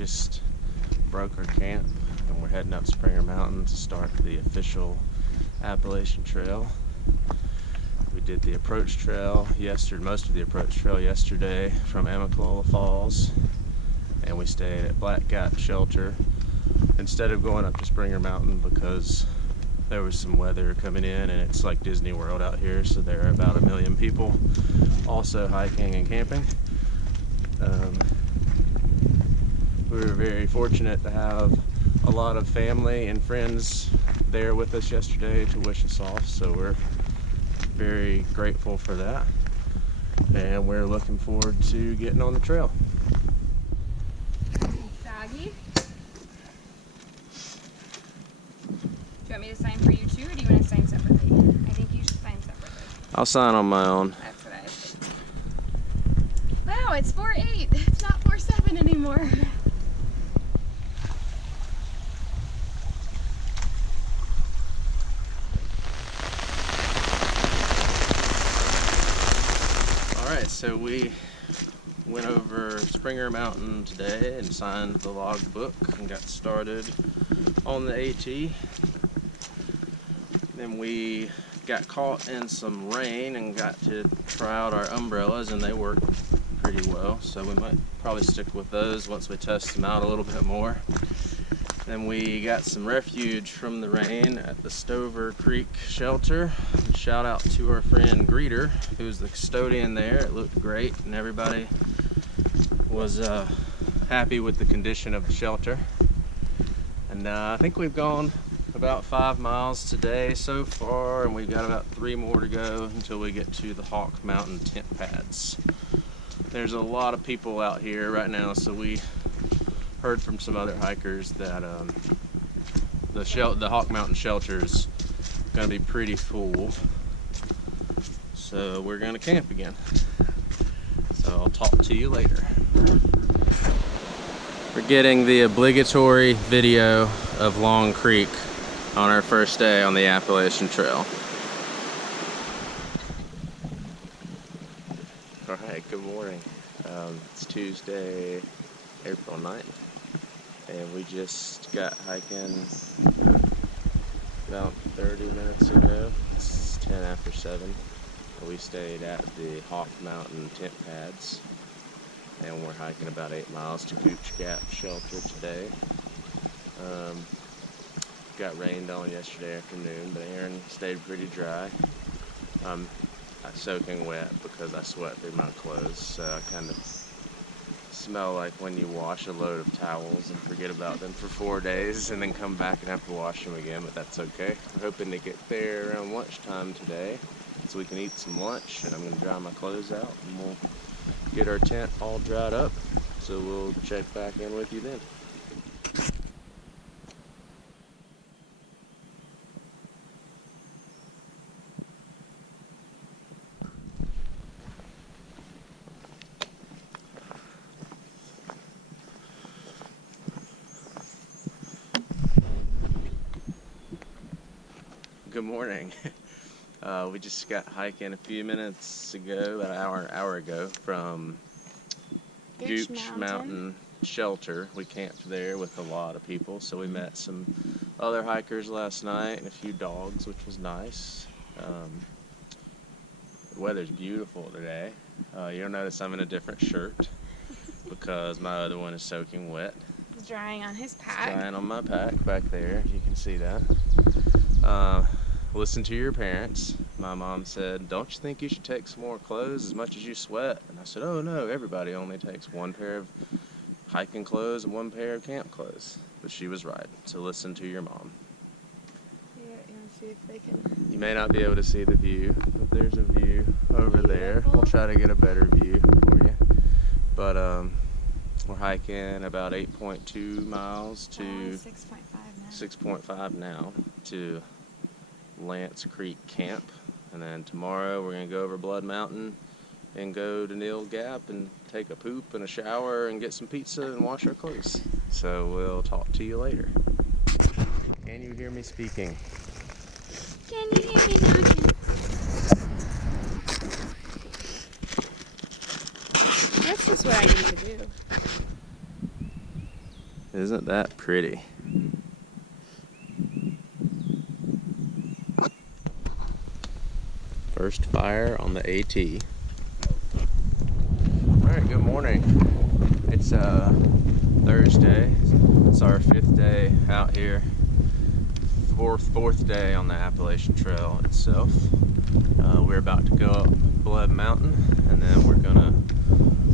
just broke our camp and we're heading up Springer Mountain to start the official Appalachian Trail. We did the approach trail yesterday, most of the approach trail yesterday from Amicalola Falls, and we stayed at Black Gap Shelter instead of going up to Springer Mountain because there was some weather coming in and it's like Disney World out here, so there are about 1 million people also hiking and camping. We were very fortunate to have a lot of family and friends there with us yesterday to wish us off, so we're very grateful for that, and we're looking forward to getting on the trail. Doggy? Do you want me to sign for you too, or do you want to sign separately? I think you should sign separately. I'll sign on my own. That's what I was thinking. Wow, it's 4:8. It's not 4:7 anymore. Alright, so we went over Springer Mountain today and signed the log book and got started on the AT. Then we got caught in some rain and got to try out our umbrellas, and they worked pretty well, so we might probably stick with those once we test them out a little bit more. Then we got some refuge from the rain at the Stover Creek shelter. And shout out to our friend Greeter, who's the custodian there. It looked great and everybody was happy with the condition of the shelter. And I think we've gone about 5 miles today so far, and we've got about 3 more to go until we get to the Hawk Mountain tent pads. There's a lot of people out here right now, so we heard from some other hikers that the Hawk Mountain shelter is going to be pretty full, so we're going to camp again. So I'll talk to you later. We're getting the obligatory video of Long Creek on our first day on the Appalachian Trail. Alright, good morning. It's Tuesday, April 9th, and we just got hiking about 30 minutes ago. It's 10 after 7. We stayed at the Hawk Mountain tent pads, and we're hiking about 8 miles to Gooch Gap Shelter today. Got rained on yesterday afternoon, but Aaron stayed pretty dry. I'm soaking wet because I sweat through my clothes, so I kind of smell like when you wash a load of towels and forget about them for 4 days and then come back and have to wash them again, but that's okay. I'm hoping to get there around lunchtime today so we can eat some lunch, and I'm going to dry my clothes out and we'll get our tent all dried up, so we'll check back in with you then. Good morning. We just got hiking a few minutes ago, about an hour ago, from Gooch Mountain Shelter. We camped there with a lot of people, so we met some other hikers last night and a few dogs, which was nice. The weather's beautiful today. You'll notice I'm in a different shirt because my other one is soaking wet. It's drying on his pack. It's drying on my pack back there. You can see that. Listen to your parents. My mom said, "Don't you think you should take some more clothes as much as you sweat?" And I said, "Oh no, everybody only takes 1 pair of hiking clothes and 1 pair of camp clothes." But she was right, so listen to your mom. Yeah, you want to see if they can... You may not be able to see the view, but there's a view over there. We'll try to get a better view for you. But we're hiking about 8.2 miles to 6.5 now to Lance Creek Camp, and then tomorrow we're going to go over Blood Mountain and go to Neal Gap and take a poop and a shower and get some pizza and wash our clothes. So we'll talk to you later. Can you hear me speaking? Can you hear me knocking? That's just what I need to do. Isn't that pretty? First fire on the AT. Alright, good morning. It's Thursday. It's our 5th day out here. Fourth day on the Appalachian Trail itself. We're about to go up Blood Mountain, and then we're gonna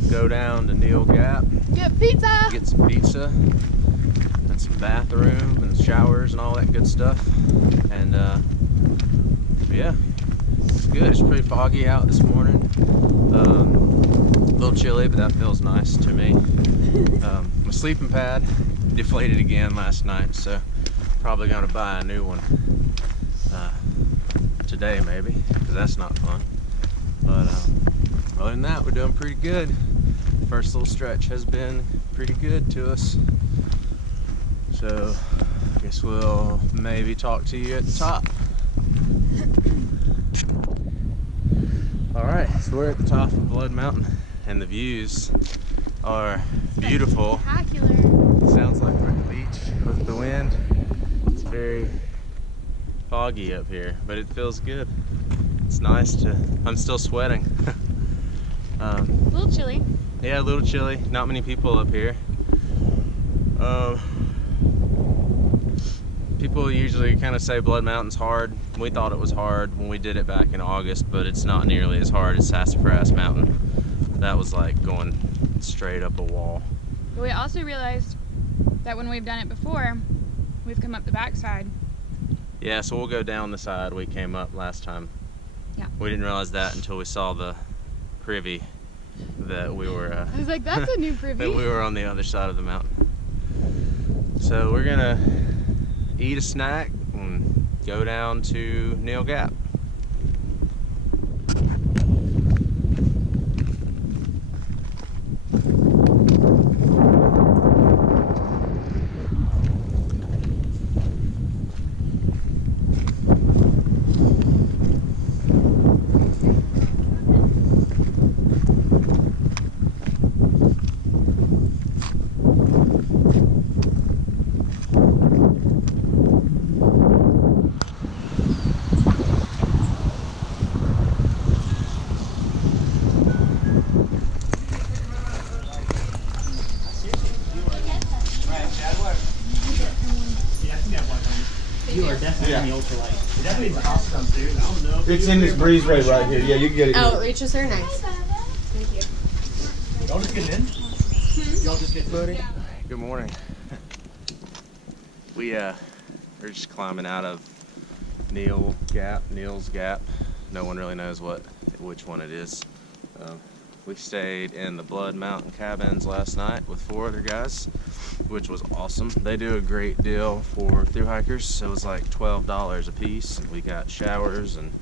go down to Neal Gap. Get pizza! Get some pizza, and some bathroom, and showers, and all that good stuff. And yeah, it's good. It's pretty foggy out this morning. A little chilly, but that feels nice to me. My sleeping pad deflated again last night, so probably gonna buy a new one today maybe, because that's not fun. But other than that, we're doing pretty good. First little stretch has been pretty good to us. So I guess we'll maybe talk to you at the top. Alright, so we're at the top of Blood Mountain, and the views are beautiful. Spectacular. Sounds like we're at the beach with the wind. It's very foggy up here, but it feels good. It's nice to, I'm still sweating. A little chilly. Yeah, a little chilly. Not many people up here. People usually kind of say Blood Mountain's hard. We thought it was hard when we did it back in August, but it's not nearly as hard as Sassafras Mountain. That was like going straight up a wall. But we also realized that when we've done it before, we've come up the backside. Yeah, so we'll go down the side we came up last time. Yeah. We didn't realize that until we saw the privy that we were I was like, that's a new privy. that we were on the other side of the mountain. So we're gonna eat a snack and go down to Neal Gap. It's in this breezeway right here. Yeah, you can get it. Oh, it reaches her. Nice. Thank you. Y'all just getting in? Y'all just getting in? Good morning. We're just climbing out of Neal's Gap. No one really knows which one it is. We stayed in the Blood Mountain cabins last night with 4 other guys, which was awesome. They do a great deal for thru hikers. So it was like $12 a piece. We got showers and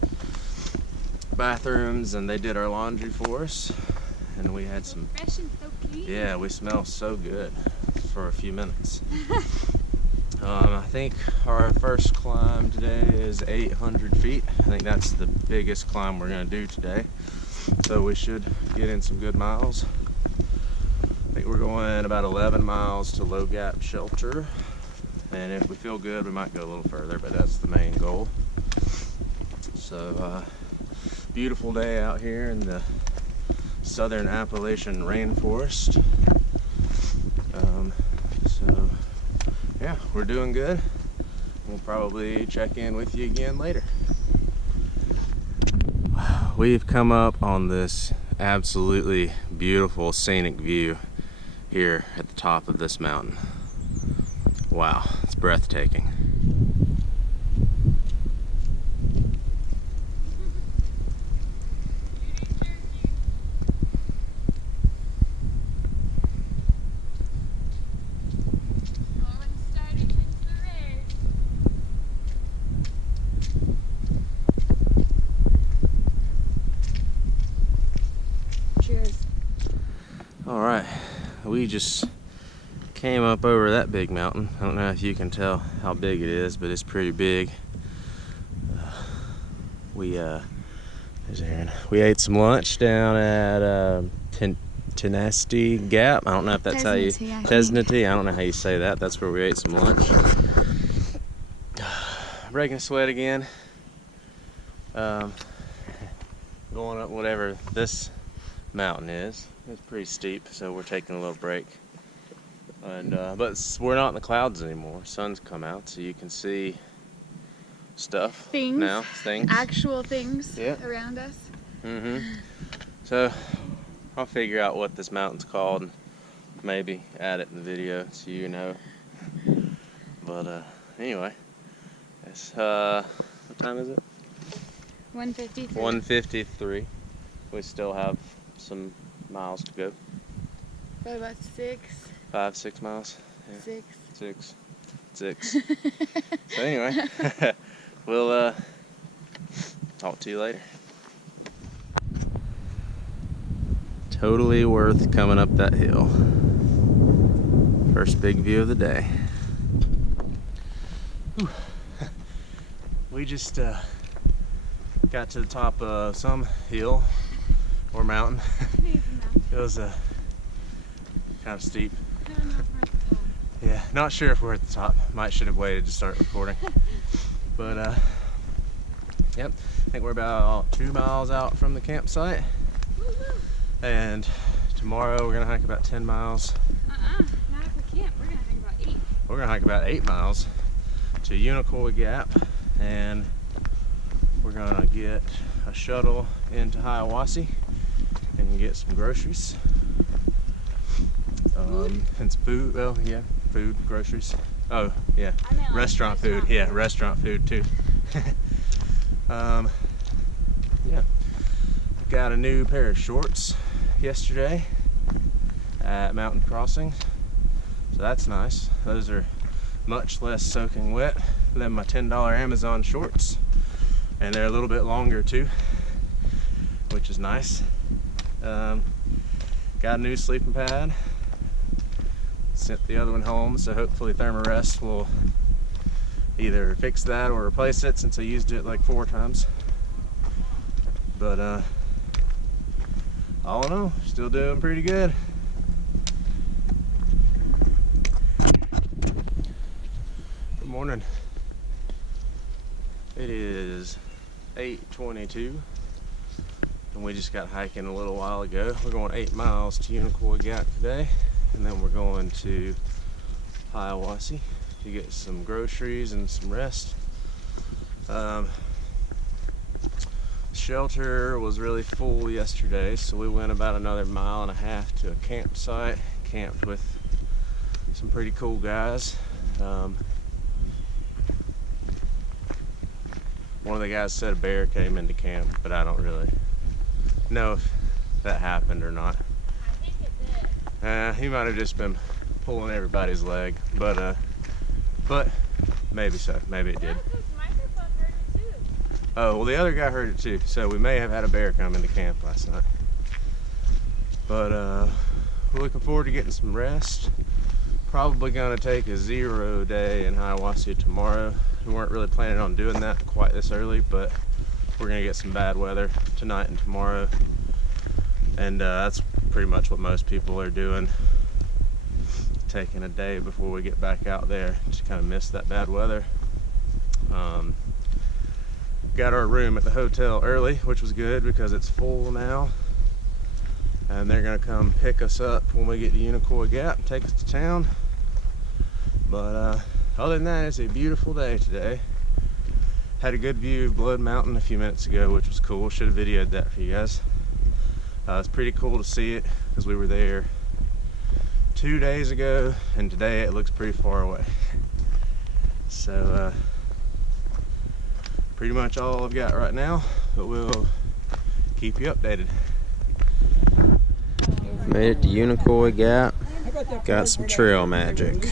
bathrooms, and they did our laundry for us. And we had some. Fresh and so clean. Yeah, we smell so good for a few minutes. I think our first climb today is 800 feet. I think that's the biggest climb we're gonna do today. So we should get in some good miles. I think we're going about 11 miles to Low Gap Shelter. And if we feel good, we might go a little further, but that's the main goal. So, beautiful day out here in the southern Appalachian rainforest. So, yeah, we're doing good. We'll probably check in with you again later. We've come up on this absolutely beautiful scenic view here at the top of this mountain. Wow, it's breathtaking. Alright, we just came up over that big mountain. I don't know if you can tell how big it is, but it's pretty big. We ate some lunch down at Tenacity Gap. I don't know if that's how you... Tesnity, I don't know how you say that. That's where we ate some lunch. Breaking a sweat again. Going up whatever this mountain is. It's pretty steep, so we're taking a little break. And but we're not in the clouds anymore. Sun's come out, so you can see stuff Things. now. Things. Actual things Yeah. around us. So I'll figure out what this mountain's called and maybe add it in the video so you know. But anyway, it's what time is it? 153. 1:53. We still have some miles to go. What about 6? 5-6 miles. Yeah. 6. 6. So anyway, we'll talk to you later. Totally worth coming up that hill. First big view of the day. Whew. We just got to the top of some hill or mountain. It was kind of steep. Yeah, not sure if we're at the top. Might should have waited to start recording. But yep, I think we're about 2 miles out from the campsite. And tomorrow we're gonna hike about 10 miles. Not if we can't. We're gonna hike about 8. We're gonna hike about 8 miles to Hiawassee Gap, and we're gonna get a shuttle into Hiawassee and get some groceries. And some food. Well, yeah, food, groceries. Oh, yeah, restaurant food. Yeah, restaurant food too. Yeah, got a new pair of shorts yesterday at Mountain Crossing, so that's nice. Those are much less soaking wet than my $10 Amazon shorts, and they're a little bit longer too, which is nice. Got a new sleeping pad. Sent the other one home, so hopefully Thermarest will either fix that or replace it, since I used it like 4 times. But all in all, still doing pretty good. Good morning. It is 8:22, and we just got hiking a little while ago. We're going 8 miles to Hiawassee Gap today, and then we're going to Hiawassee to get some groceries and some rest. Shelter was really full yesterday, so we went about another 1.5 miles to a campsite, camped with some pretty cool guys. One of the guys said a bear came into camp, but I don't really know if that happened or not. I think it did. He might have just been pulling everybody's leg, but maybe so. Maybe it did. Microphone heard it too. Oh, well, the other guy heard it too, so we may have had a bear come into camp last night. But we're looking forward to getting some rest. Probably gonna take a 0 day in Hiawassee tomorrow. We weren't really planning on doing that quite this early, but we're gonna get some bad weather tonight and tomorrow. And that's pretty much what most people are doing, taking a day before we get back out there to kind of miss that bad weather. Got our room at the hotel early, which was good because it's full now, and they're gonna come pick us up when we get to Hiawassee Gap and take us to town. But other than that, it's a beautiful day today. Had a good view of Blood Mountain a few minutes ago, which was cool. Should have videoed that for you guys. It's pretty cool to see it because we were there 2 days ago, and today it looks pretty far away. So pretty much all I've got right now, but we'll keep you updated. Made it to Hiawassee Gap. Got some trail magic.